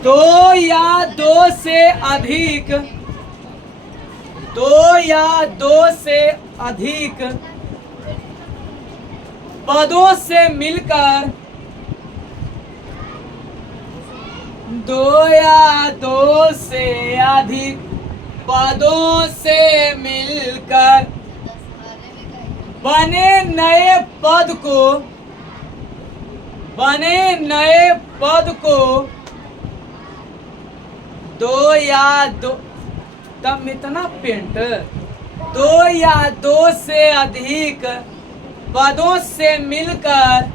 दो या दो से अधिक, दो या दो से अधिक पदों से मिलकर, दो या दो से अधिक पदों से मिलकर बने नए पद को, बने नए पद को दो या दो, तब इतना पेंट, दो या दो से अधिक पदों से मिलकर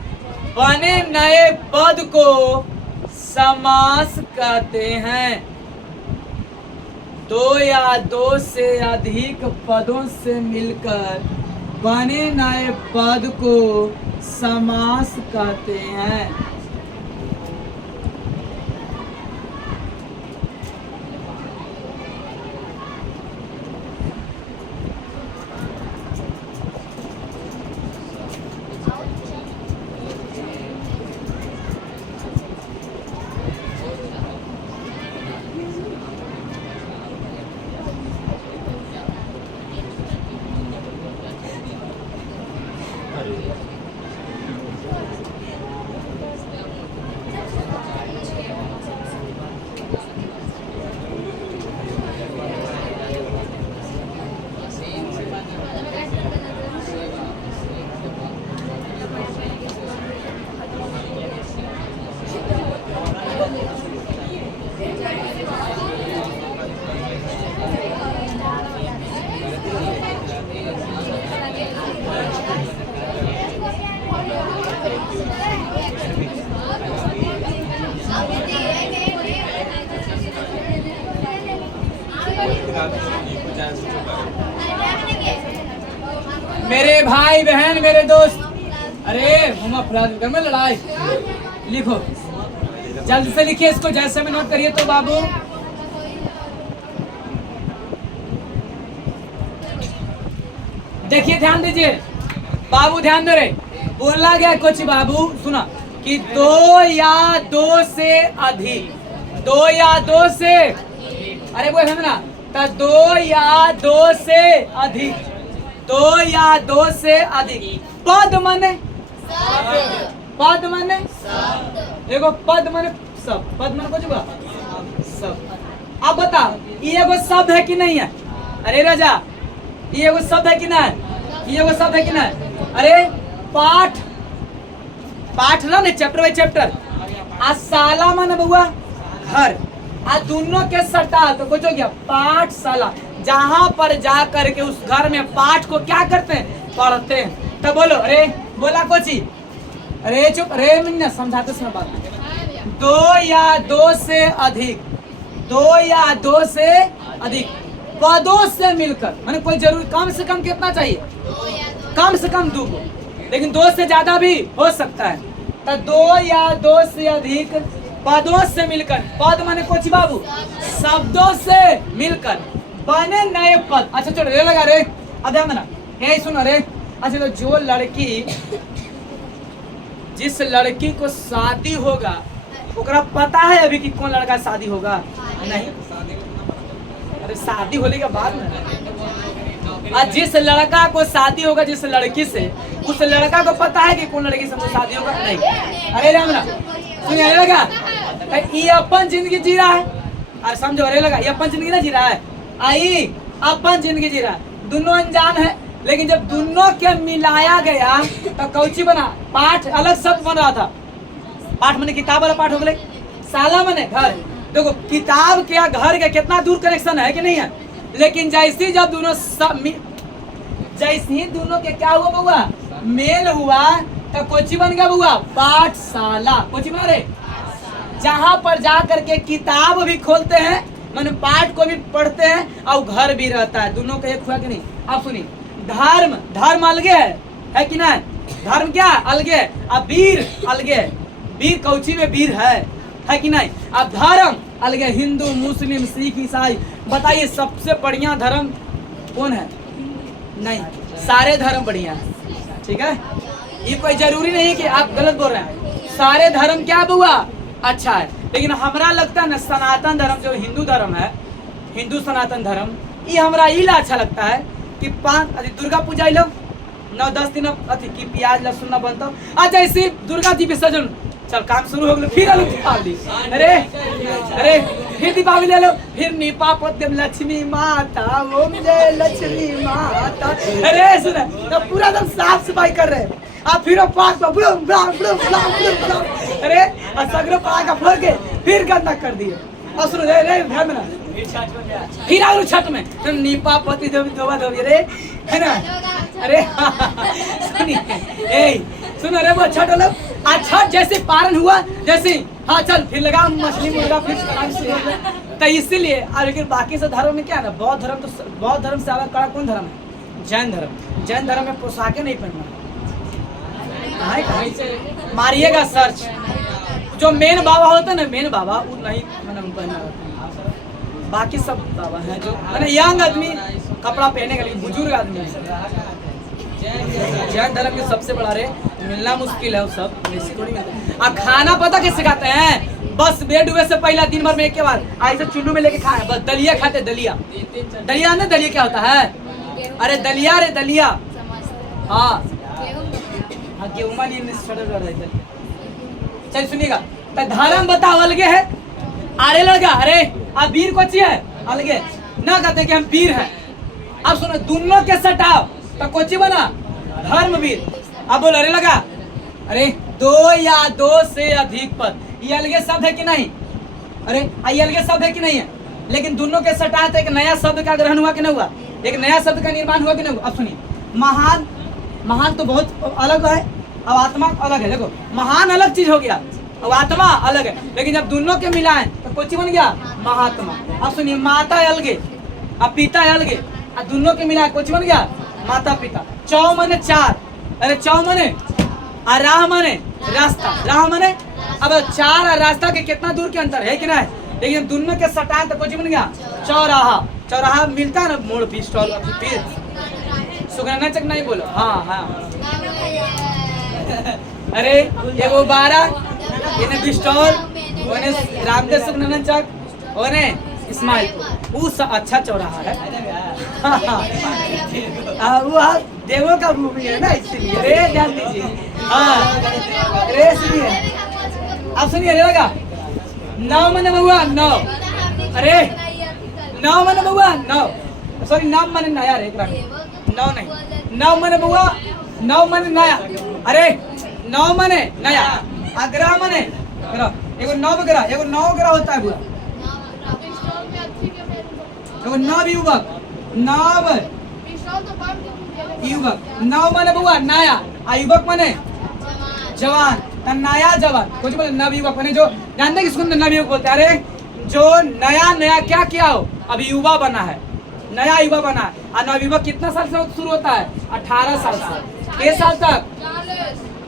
बने नए पद को समास कहते हैं। दो या दो से अधिक पदों से मिलकर बने नए पद को समास कहते हैं। मेरे भाई बहन, मेरे दोस्त, अरे हम अपराध घर में लड़ाई, लिखो जल्दी से लिखिए इसको, जैसे में नोट करिए तो बाबू। देखिए ध्यान दीजिए बाबू, ध्यान दे रहे, बोला गया कुछ बाबू सुना कि दो या दो से अधिक, दो या दो से, अरे वो है ना, तो दो या दो से अधिक, दो या दो से अधिक पद मने, पद मने एगो, पद मने सब, पद मने कुछ सब। अब बता ये एगो शब्द है कि नहीं है? अरे राजा ये एगो शब्द है कि नहीं? ये एगो शब्द है कि नहीं? अरे पाठ, पाठ ना चैप्टर बाय चैप्टर, आ साला मन बउआ घर, आ दोनों के सटा तो कुछ हो गया पाठशाला, जहाँ पर जा करके उस घर में पाठ को क्या करते हैं? पढ़ते हैं। तो बोलो, अरे बोला कोची, अरे चुप, अरे मिन्ना समझाते समय बात। दो या दो से अधिक, दो या दो से अधिक पदों से मिलकर, माने कोई जरूर कम से कम कितना चाहिए? कम से कम दो, लेकिन दो से ज्यादा भी हो सकता है। तो दो या दो से अधिक पदों से मिलकर, पद माने कुछ बाबू शब्दों से मिलकर बने नए पद। अच्छा चलो रे लगा रे, अध्यान देना, यही सुनो रे। अच्छा तो जो लड़की, जिस लड़की को शादी होगा ओकरा पता है अभी कि कौन लड़का शादी होगा? नहीं, अरे शादी होने के बाद में, और जिस लड़का को शादी होगा जिस लड़की से, उस लड़का को पता है कि कौन लड़की से शादी होगा? नहीं। अरे रामना सुनिए लगा, ये अपन जिंदगी जी रहा है, अरे समझो, अरे लगा ये अपन जिंदगी ना जी रहा है, आई अपन जिंदगी जी रहा है, दोनों अनजान है, लेकिन जब दोनों के मिलाया गया तो कौची बना? पाठ अलग शब्द बन रहा था। पाठ मैंने किताब वाला पाठ हो गए, साला मैंने घर। देखो किताब क्या घर के कितना दूर कनेक्शन है कि नहीं है? लेकिन जैसी जब दोनों जैसे ही दोनों के क्या हुआ बउआ? मेल हुआ तो कोची बन गया बउआ? पाठशाला। कोची बना रहे? जहाँ पर जा करके किताब भी खोलते हैं, मैंने पाठ को भी पढ़ते हैं और घर भी रहता है, दोनों का एक हुआ कि नहीं? आप सुनिए, धर्म, धर्म अलगे है कि नहीं? धर्म क्या अलगे है, अब वीर अलगे है, वीर कौची में वीर है कि नहीं? अब धर्म अलगे, हिंदू मुस्लिम सिख ईसाई, बताइए सबसे बढ़िया धर्म कौन है? नहीं, सारे धर्म बढ़िया है, ठीक है। ये कोई जरूरी नहीं है कि आप गलत बोल रहे हैं। सारे धर्म क्या बुआ अच्छा है, लेकिन हमरा लगता है ना सनातन धर्म जो हिंदू धर्म है, हिंदू सनातन धर्म, ये हमरा इला अच्छा लगता है कि 5 दुर्गा पूजा लो 9-10 दिन अथी की प्याज लहसुन न बनता। अच्छा इसी दुर्गा जी विसर्जन चल काम शुरू हो गया, फिर आलू दीपावली, अरे फिर दीपावली ले लो, फिर निपा पद्यम लक्ष्मी माता ओम जय लक्ष्मी माता। अरे सुना तो पूरा एकदम साफ सफाई कर रहे हैं आप, फिर पाक अरे सगरो पटाखा फोड़ के फिर गंदा कर दिए। और सुनो रे ध्यान में ना, फिर आलू छठ में निपा पति धोबा धोबी रे है ना। अरे सुनिए सुनो रे वो छठ वाला आज छठ जैसे पारण हुआ जैसे हाँ चल फिर लगा मछली मुर्गा फिर तो इसीलिए। लेकिन बाकी सब धर्म में क्या है ना, बौद्ध धर्म तो बौद्ध धर्म से अलग कड़ा कौन धर्म है? जैन धर्म। जैन धर्म में पोशाकें नहीं पहनना, मारिएगा सर्च। जो मेन बाबा होता है ना, मेन बाबा वो नहीं पहना, बाकी सब बाबा हैं जो मैंने यंग आदमी कपड़ा पहने के लिए बुजुर्ग आदमी है। जैन धर्म के सबसे बड़ा रे मिलना मुश्किल है, वो सब ऐसे थोड़ी मिलता। खाना पता कैसे खाते हैं? बस बेड हुए से पहला दिन भर में एक के बाद ऐसे चुल्लू में लेके खाए, बस दलिया खाते। दलिया दलिया ना, दलिया क्या होता है? अरे दलिया रे दलिया, हाँ गेहूं नहीं। चल सुनिएगा तो धर्म बताओ अलगे है। अरे लड़का अरे अब वीर को है अलगे ना कहते कि हम वीर हैं। अब सुनो दोनों के सटाओ तो कोची बना धर्मवीर। अब बोल अरे लगा अरे 2 या 2 से अधिक पद, ये अलगे शब्द है कि नहीं? अरे ये अलगे शब्द है कि नहीं है? लेकिन दोनों के सटा तो एक नया शब्द का ग्रहण हुआ कि नहीं हुआ? एक नया शब्द का निर्माण हुआ कि नहीं हुआ? अब सुनिए महान, महान तो बहुत अलग है, अब आत्मा अलग है। देखो महान अलग चीज हो गया, अब आत्मा अलग है, लेकिन जब दोनों के मिलाएं तो कोची बन गया महात्मा। अब सुनिए माता अलगे अब पिता अलगे, अब दोनों के मिलाए कोची बन गया माता पिता। 4 माने 4, अरे 4 माने और राह माने रास्ता, राह माने अब 4 और रास्ता के कितना दूर के अंतर है कि नहीं? लेकिन दोनों के सटाए तो कोची बन गया चौराहा। चौराहा मिलता है ना मोड़ पे स्टॉल फिर सुगन्ना चक नहीं बोलो, हाँ हाँ अरे ये वो 12 इन्हें बिस्टॉल ओने रामदेव सुगन्ना चक ओने इस्माइल वो अच्छा चौराहा है। वो देवों का भूमि है ना, इसलिए अरे ध्यान दीजिए। हाँ अरे इसलिए अब सुनिए अरे लगा 9 माने बउआ 9, अरे 9 माने बउआ 9, सॉरी 9 माने नया रे 9 नहीं 9 माने बउआ 9 माने नया, अरे 9 माने नया अग्रह माने एगो 9 ग्रह, एगो 9 ग्रह होता है बुआ, एगो 9 युवक 9 युवक 9 माने बउआ नया आ युवक माने जवान, नया जवान कुछ बोले नव युवक माने जो जानते हैं किसको नव युवक बोलते हैं? अरे जो नया नया क्या किया हो अभी युवा बना है, नया युवा बना है। और नव युवक कितना साल से शुरू होता है? 18 साल से। किस साल तक?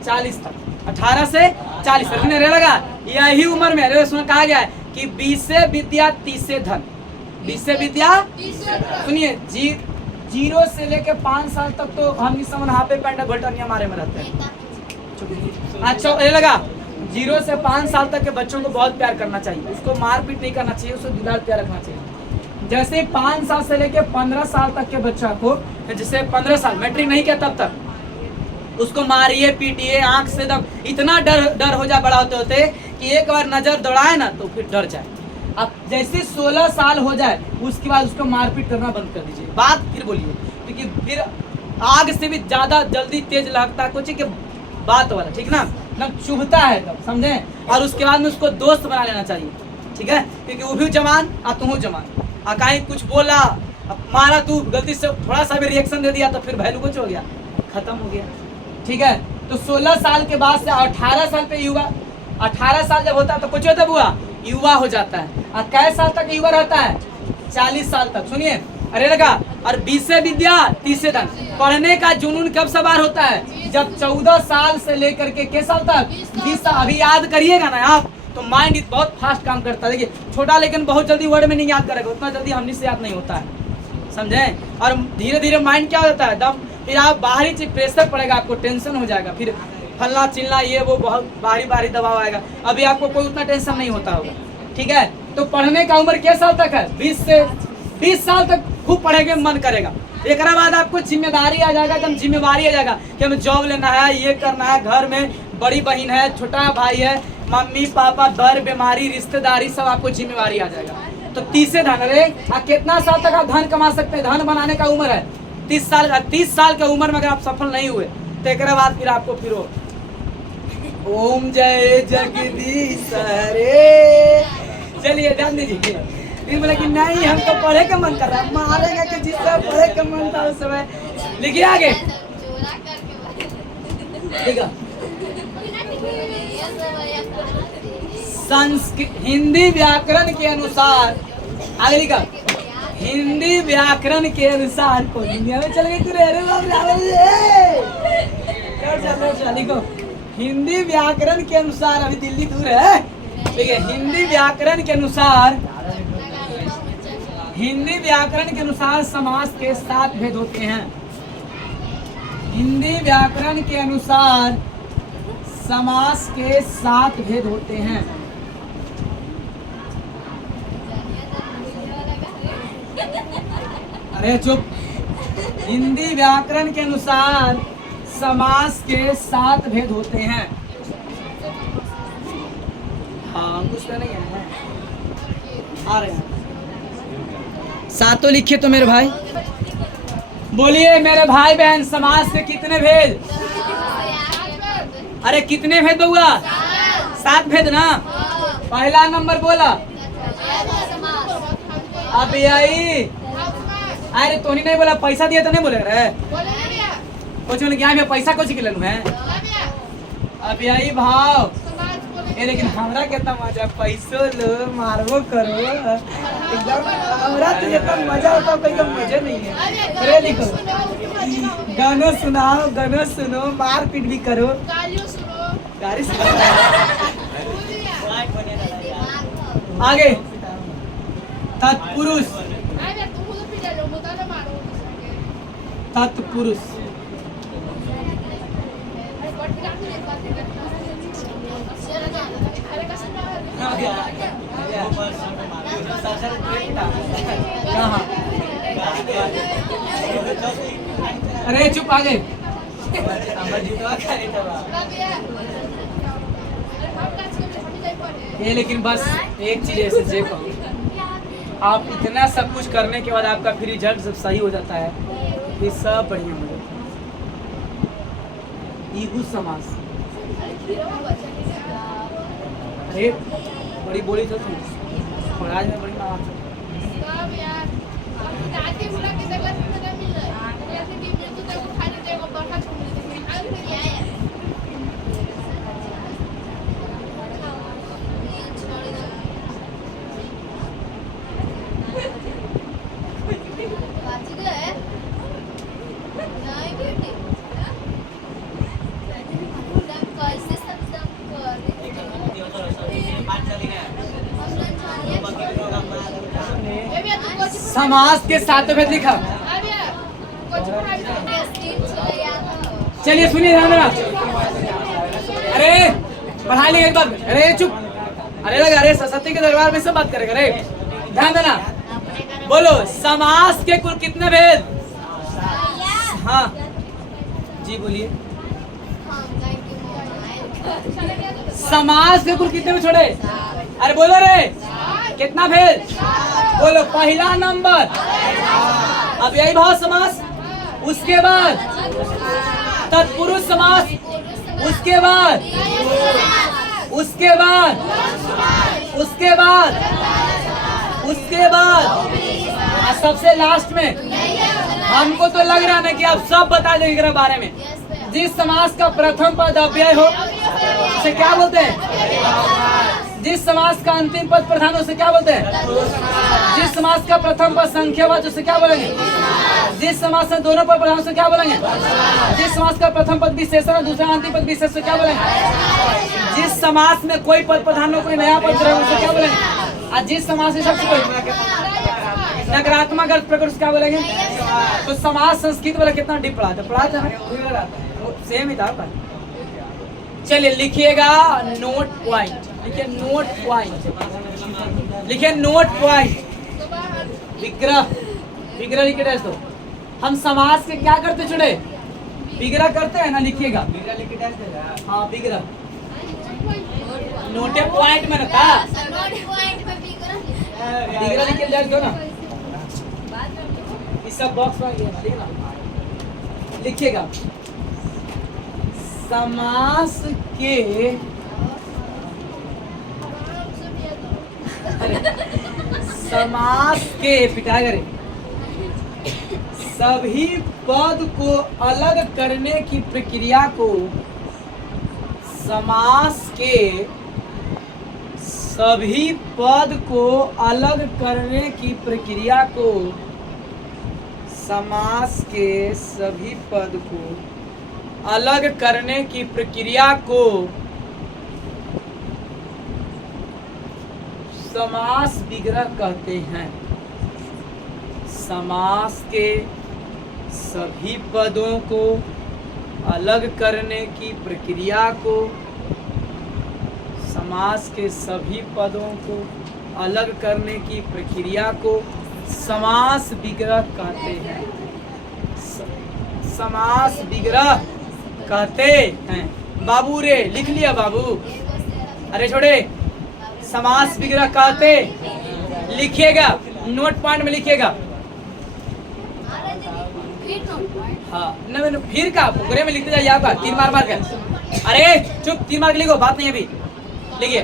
40 तक, 18 से 40 तक रह लगा। यही उम्र में अरे उसमें कहा गया है कि 20 से विद्या 30 से धन, 20 से विद्या। सुनिए 0 से लेके 5 साल तक तो हम इस समय हाफे पैंट भटनिया मारे में रहते हैं। अच्छा ये लगा 0 से 5 साल तक के बच्चों को बहुत प्यार करना चाहिए, उसको मारपीट नहीं करना चाहिए, उसको दुलार प्यार रखना चाहिए। जैसे 5 साल से लेके 15 साल तक के बच्चा को, जैसे 15 साल मैट्रिक नहीं किया तब तक उसको मारिए पीटिए आंख से दम, इतना डर हो जाए बड़ा होते होते कि एक बार नजर दौड़ाए ना तो फिर डर जाए। अब जैसे 16 साल हो जाए उसके बाद उसको मारपीट करना बंद कर दीजिए। बात फिर बोलिए क्योंकि फिर आग से भी ज्यादा जल्दी तेज लगता है कुछ कि बात वाला, ठीक ना चुभता है तब, समझे? और उसके बाद में उसको दोस्त बना लेना चाहिए, ठीक है? क्योंकि वो भी जवान और तुम जवान, और कहीं कुछ बोला मारा तू गलती से थोड़ा सा भी रिएक्शन दे दिया तो फिर वैल्यू कुछ हो गया, खत्म हो गया, ठीक है? तो 16 साल के बाद से 18 साल पे युवा, 18 साल जब होता है तो कुछ होता है बुआ युवा हो जाता है। और कै साल तक युवा रहता है? 40 साल तक। सुनिए अरे लगा और 20 से विद्या 30 से धन। पढ़ने का जुनून कब सवार होता है? जब 14 साल से लेकर के साल तक 20 साल। अभी याद करिएगा ना आप तो माइंड बहुत फास्ट काम करता है। देखिए छोटा लेकिन बहुत जल्दी वर्ड में नहीं याद करेगा, उतना जल्दी हमने से याद नहीं होता है, समझे? और धीरे धीरे माइंड क्या हो जाता है, एकदम फिर आप बाहरी चीज प्रेशर पड़ेगा, आपको टेंशन हो जाएगा, फिर फलना चिलना ये वो बहुत भारी भारी दबाव आएगा। अभी आपको कोई उतना टेंशन नहीं होता होगा, ठीक है। तो पढ़ने का उम्र किस साल तक है? 20 साल तक खूब पढ़ेंगे, मन करेगा। एक बाद आपको जिम्मेदारी आ जाएगा, एकदम जिम्मेवारी आ जाएगा कि हमें जॉब लेना है, ये करना है, घर में बड़ी बहन है, छोटा भाई है, मम्मी पापा, दर बीमारी, रिश्तेदारी, सब आपको जिम्मेवारी आ जाएगा। तो 30 से धन, अरे कितना साल तक आप धन कमा सकते हैं? धन बनाने का उम्र है 30 साल। 30 साल की उम्र में अगर आप सफल नहीं हुए तो एक बाद फिर आपको फिर ओम जय जगदीश रे। चलिए ध्यान दीजिए, फिर बोले कि नहीं हमको पढ़े का मन कर रहा है, मारेगा कि जिस समय पढ़े का मन था उस समय। लिखिए आगे, ठीक है। संस्कृत हिंदी व्याकरण के अनुसार, आगे लिखा, हिंदी व्याकरण के अनुसार को दुनिया में चल गई तू रे लिखो, हिंदी व्याकरण के अनुसार, अभी दिल्ली दूर है, ठीक है। हिंदी व्याकरण के अनुसार, हिंदी व्याकरण के अनुसार समास के 7 भेद होते हैं। हिंदी व्याकरण के अनुसार समास के 7 भेद होते हैं। अरे चुप। हिंदी व्याकरण के अनुसार समास के 7 भेद होते हैं। हाँ कुछ तो नहीं है, आ रहे हैं सातों लिखिए तो मेरे भाई। बोलिए मेरे भाई बहन, समास के कितने भेद? अरे कितने भेद बउआ? 7 भेद ना। पहला नंबर बोला अब यही, अरे तोनी नहीं बोला, पैसा दिया तो नहीं बोले रे कुछ क्या में पैसा कुछ खिलन है। अब यही भाव ये, लेकिन हमरा कितना मजा, पैसो लो मारबो करो, एकदम हमरा तो जितना मजा होता है कोई मजा नहीं है। अरे लिखो, गाना सुनाओ, गाना सुनो, मार पीट भी करो, गाड़ी सुनो। आगे तत्पुरुष, तत्पुरुष अरे चुप, आगे ये, लेकिन बस एक चीज ऐसे जे कहूँ, आप इतना सब कुछ करने के बाद आपका फिर रिजल्ट सब सही हो जाता है, ये सब बढ़िया हो जाता है। ईगु समास, अरे बड़ी बोली तो तुम महाराज में बड़ी मार समास के 7 भेद लिखा। चलिए सुनिए ध्यान देना। अरे पढ़ा लिया एक बार, अरे चुप, अरे लगा, अरे सरस्वती के दरबार में सब बात करेगा। अरे ध्यान देना, बोलो समास के कुल कितने भेद? हाँ जी बोलिए, समास के कुल कितने में छोड़े? अरे बोलो रे, कितना भेद? बोलो पहला नंबर, अब यही भाव समास, उसके बाद तत्पुरुष समास, उसके बाद उसके बाद उसके बाद उसके बाद और सबसे लास्ट में, हमको तो लग रहा है ना कि आप सब बता देंगे इसके बारे में। जिस समास का प्रथम पद अव्यय हो उसे क्या बोलते हैं? जिस समास का अंतिम पद प्रधान हो उसे क्या बोलते हैं? जिस समास का प्रथम पद संख्यावाचक उसे क्या बोलेंगे? जिस समास में दोनों पद प्रधान उसे क्या बोलेंगे? जिस समास का प्रथम पद विशेषण और दूसरा अंतिम पद विशेष से क्या बोलेंगे? जिस समास में कोई पद प्रधान हो कोई नया पद प्रधान उसे क्या बोलेंगे? और जिस समास में सबसे कोई नकारात्मक अर्थ प्रकट क्या बोलेंगे? तो समाज संस्कृत वाला कितना डीप पढ़ा था सेम ही था पर। चलिए लिखिएगा नोट पॉइंट, लिखिए नोट पॉइंट, लिखिए नोट पॉइंट। विग्रह, विग्रह लिखे दो। हम समाज के क्या करते चुने, विग्रह करते हैं ना, लिखिएगा हाँ विग्रह। नोटे पॉइंट में ना था, विग्रह लिखे दो ना, इस सब बॉक्स में लिखिएगा। समास के समास के पिटागरे सभी पद को अलग करने की प्रक्रिया को समास के सभी पद को अलग करने की प्रक्रिया को समास के सभी पद को अलग करने की प्रक्रिया को समास विग्रह कहते हैं। समास के सभी पदों को अलग करने की प्रक्रिया को समास के सभी पदों को अलग करने की प्रक्रिया को समास विग्रह कहते हैं। समास विग्रह कहते हैं। बाबू रे लिख लिया बाबू, अरे छोड़े, समास विग्रह कहते, लिखिएगा नोट पॉइंट में लिखिएगा। हाँ न फिर का पूरे में लिखते जाइए आपका 3 मार मार कर। अरे चुप, 3 मार के लिखो, बात नहीं अभी। लिखिए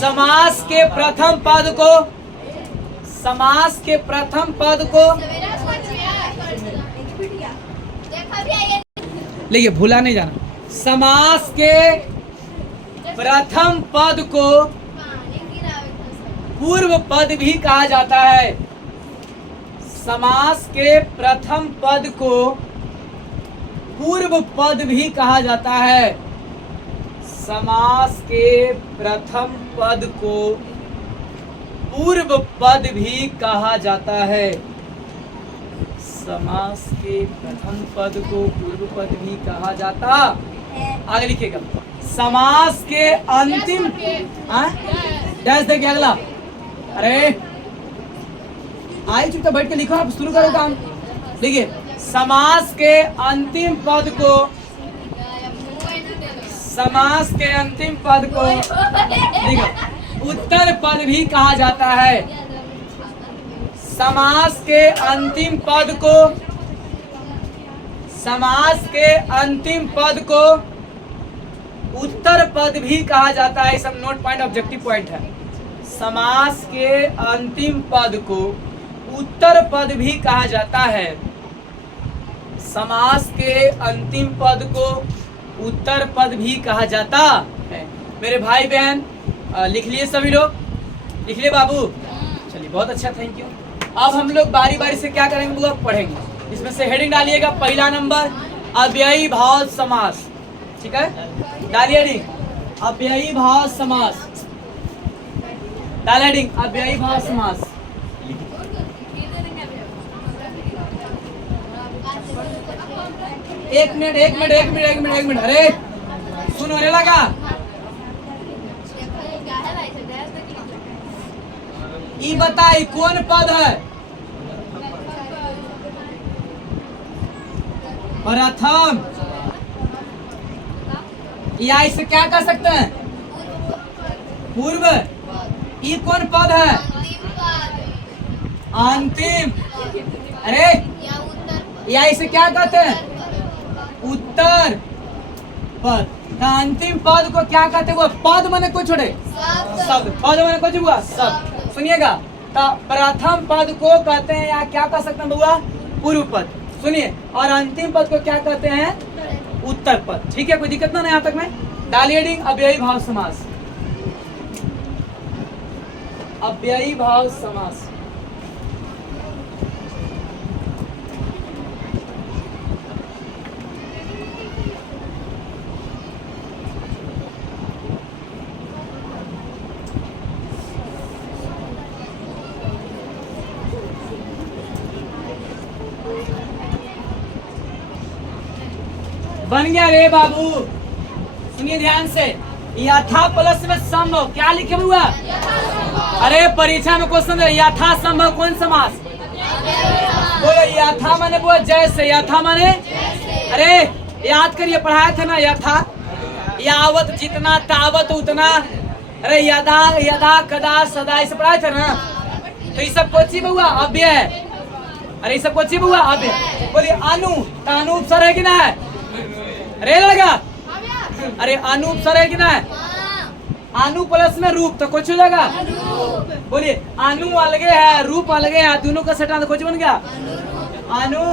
समास के प्रथम पद को, समास के प्रथम पद को लिखिए, भूला नहीं जाना। समास के प्रथम पद को पूर्व पद भी कहा जाता है। समास के प्रथम पद को पूर्व पद भी कहा जाता है। समास के प्रथम पद को पूर्व पद भी कहा जाता है। समास के प्रथम पद को पूर्व पद भी कहा जाता। आगे लिखिएगा समास के अंतिम डैश देखिए अगला। अरे आई चुपचाप बैठ के लिखो, आप शुरू करो काम। देखिए समास के अंतिम पद को, समास के अंतिम पद को देखो उत्तर पद भी कहा जाता है। समास के अंतिम पद को, समास के अंतिम पद को उत्तर पद भी कहा जाता है। सब नोट पॉइंट ऑब्जेक्टिव पॉइंट है। समास के अंतिम पद को उत्तर पद भी कहा जाता है। समास के अंतिम पद को उत्तर पद भी कहा जाता है। मेरे भाई बहन लिख लिए सभी लोग, लिख लिए बाबू। चलिए बहुत अच्छा, थैंक यू। अब हम लोग बारी बारी से क्या करेंगे, वो पढ़ेंगे। इसमें से हेडिंग डालिएगा, पहला नंबर अव्ययी भाव समास, ठीक है, डालिए हेडिंग अव्ययी भाव समास, डाल हेडिंग अव्ययी भाव समास। एक मिनट, अरे सुनो रे लगा। ई बताई कौन पद है? प्रथम। या इसे क्या कर सकते हैं? पूर्व। ई कौन पद है? अंतिम। अरे या इसे क्या कहते हैं? उत्तर पद। अंतिम पद को क्या कहते हैं? वो पद माने को छोड़े शब्द, पद माने कुछ हुआ शब्द। सुनिएगा, तो प्रथम पद को कहते हैं या क्या कह सकते हैं बउआ? पूर्व पद। सुनिए, और अंतिम पद को क्या कहते हैं? उत्तर पद। ठीक है, कोई दिक्कत ना यहाँ तक में। डालिए हेडिंग अव्ययी भाव समास, अव्ययी भाव समास। बन गया रे बाबू। सुनिए ध्यान से, यथा प्लस में संभव क्या लिखे हुआ? अरे परीक्षा में क्वेश्चन है यथा संभव कौन समास? बोलो यथा माने वो जैसे, यथा माने अरे याद करिए पढ़ाया था ना यथा, यावत जितना, तावत उतना, अरे यदा यदा कदा सदा इसे पढ़ाया था ना। तो ये सब कोची हुआ अव्यय है। अरे ये सब कोची हुआ अव्यय। बोलिए अनु, तानु उपसर है कि ना है? अरे लगा अरे अनु उपसर है कि ना है? अनु प्लस में रूप तो कुछ हो जाएगा। बोलिए अनु अलगे है, रूप अलगे है, दोनों का सटा तो कुछ बन गया अनु।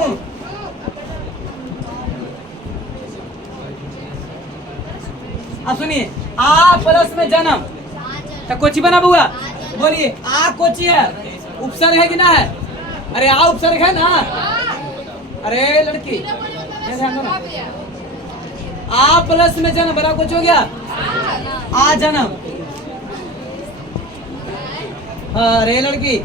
अब सुनिए आ प्लस में जन्म तो कोची बना बुआ। बोलिए आ कोची है, उपसर्ग है कि ना है? अरे आ उपसर्ग है ना। अरे लड़की ध्यान दो ना, आ प्लस में जन्म बड़ा कुछ हो गया आ जन्म। अरे लड़की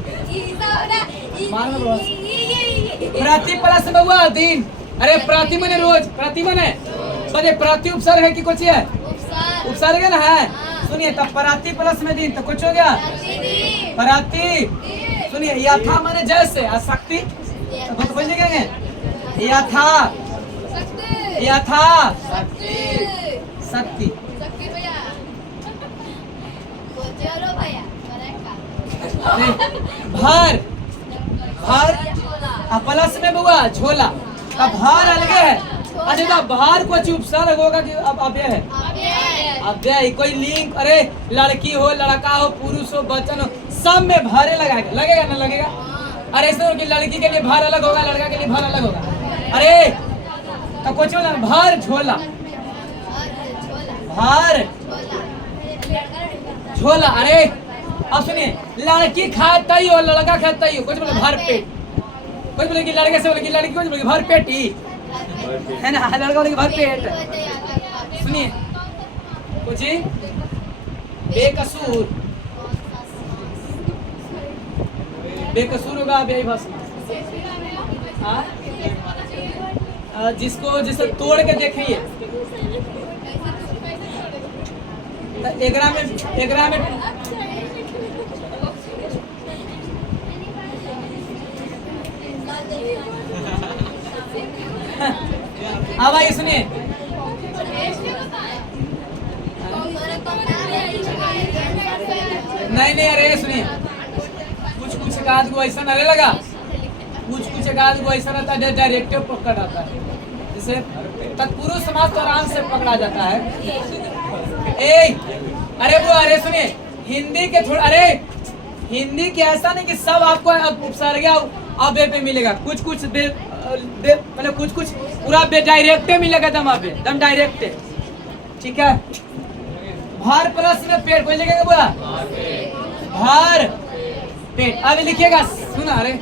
प्रति प्लस में हुआ दिन। अरे प्रति मने रोज, प्रति मने बोले प्रति उपसर्ग है कि कुछ है? उपसर्ग है ना है। सुनिए तब प्रति प्लस में दिन तो कुछ हो गया प्रति। सुनिए यथा माने जैसे, शक्ति तो बोल देंगे यथा, यथा शक्ति। भर, भर प्लस में हुआ झोला, अब भार अलगे है। अच्छा तो भार को उपसर्ग होगा कि अब अव्यय है? अव्यय। कोई लिंक, अरे लड़की हो, लड़का हो, पुरुष हो, बच्चन हो, सब में भारे लगाएगा, लगेगा ना लगेगा? अरे इसमें कि लड़की के लिए भार अलग होगा, लड़का के लिए भार अलग होगा। अरे तो कुछ भार झोला, भार झोला। अरे अब सुनिए लड़की खाता ही हो, लड़का खाता ही हो, कुछ बोले भर पेट, कुछ बोले कि लड़के से बोले कि लड़की, कुछ बोले भर पेट ही है ना, लड़का बोले भर पेट। सुनिए कुछ बेकसूर, बेकसूर होगा अव्ययी भाषा। जिसको जिसे तोड़ के देखिए एग्रा में अब आइए सुनिए नहीं अरे सुनिए कुछ एकाध को ऐसा अरे लगा, कुछ एकाध को ऐसा रहता है डायरेक्टिव पकड़ आता है, जैसे तत्पुरुष समास तो आराम से पकड़ा जाता है। अरे वो अरे सुनिए हिंदी के थोड़ा, अरे हिंदी के ऐसा नहीं कि सब आपको उपसर्ग अव्यय पे मिलेगा, कुछ मतलब कुछ पूरा डायरेक्ट मिलेगा, दम डायरेक्ट। ठीक है भार प्लस में पेट कोई लिखेगा बोला भार पेट। अब लिखिएगा सुना अरे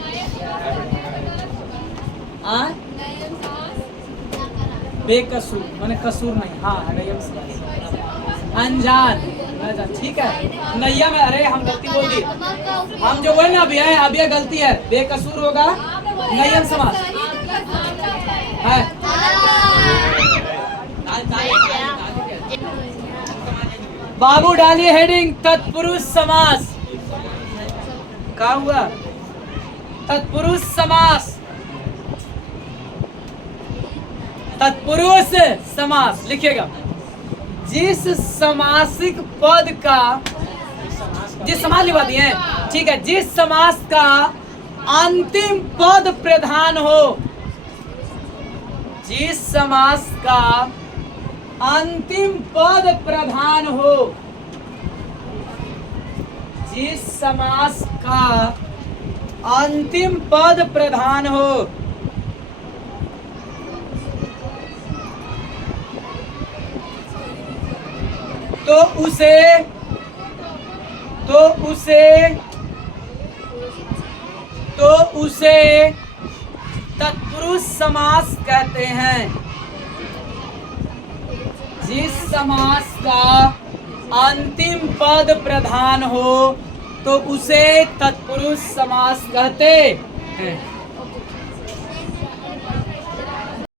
बेकसूर माने कसूर नहीं, हाँ अनजान। ठीक है नैया में, अरे हम गलती बोल दी, हम जो बोले ना अभी है अब यह गलती है, बेकसूर होगा नयन समास है। बाबू डालिए हेडिंग तत्पुरुष समास। क्या हुआ? तत्पुरुष समास, तत्पुरुष समास लिखिएगा। जिस समासिक पद का, जिस समास लिखवा दिए हैं, ठीक है, जिस समास का अंतिम पद प्रधान हो, जिस समास का अंतिम पद प्रधान हो, जिस समास का अंतिम पद प्रधान हो, तो उसे तत्पुरुष समास कहते हैं। जिस समास का अंतिम पद प्रधान हो तो उसे तत्पुरुष समास कहते हैं।